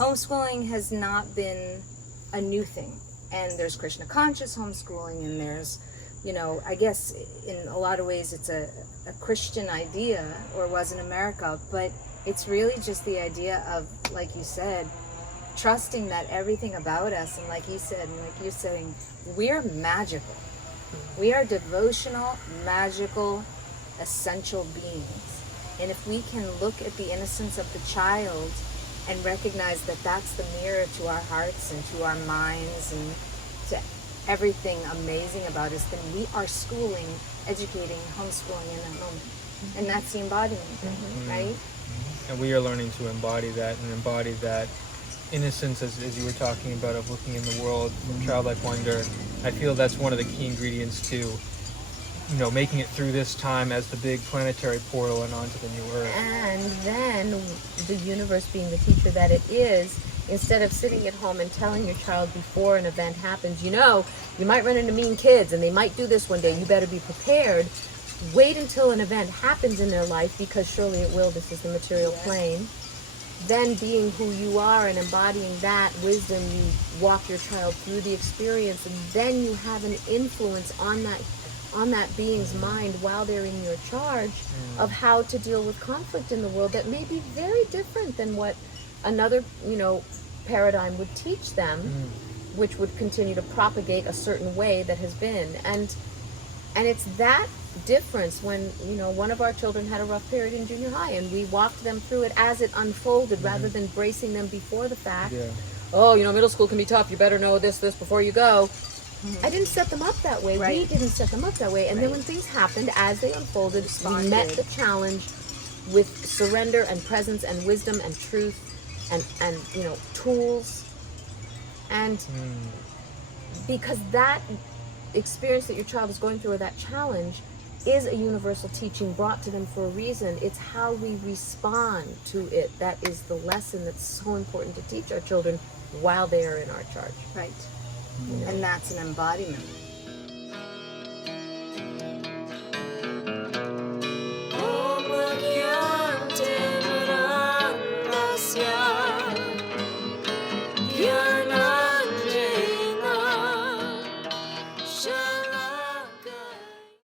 homeschooling has not been a new thing. And there's Krishna conscious homeschooling, and there's, you know, I guess in a lot of ways it's a Christian idea, or was in America, but it's really just the idea of, like you said, trusting that everything about us, and like you said, and like you're saying, we're magical. We are devotional, magical, essential beings. And if we can look at the innocence of the child and recognize that that's the mirror to our hearts and to our minds and to everything amazing about us, then we are schooling, educating, homeschooling in that moment. And that's the embodiment thing, right? And we are learning to embody that, and embody that innocence, as you were talking about, of looking in the world from childlike wonder. I feel that's one of the key ingredients to, you know, making it through this time as the big planetary portal and onto the new Earth. And then the universe being the teacher that it is, instead of sitting at home and telling your child before an event happens, you know, you might run into mean kids and they might do this one day, you better be prepared. Wait until an event happens in their life, because surely it will. This is the material plane. Then being who you are and embodying that wisdom, you walk your child through the experience, and then you have an influence on that being's mind while they're in your charge of how to deal with conflict in the world that may be very different than what another, you know, paradigm would teach them, which would continue to propagate a certain way that has been. And it's that difference when, you know, one of our children had a rough period in junior high, and we walked them through it as it unfolded rather than bracing them before the fact. Oh, you know, middle school can be tough, you better know this before you go. I didn't set them up that way. We didn't set them up that way. And then when things happened, as they unfolded, we met the challenge with surrender and presence and wisdom and truth and you know, tools. And because that experience that your child is going through, or that challenge, is a universal teaching brought to them for a reason. It's how we respond to it that is the lesson that's so important to teach our children while they are in our charge. Right. And that's an embodiment.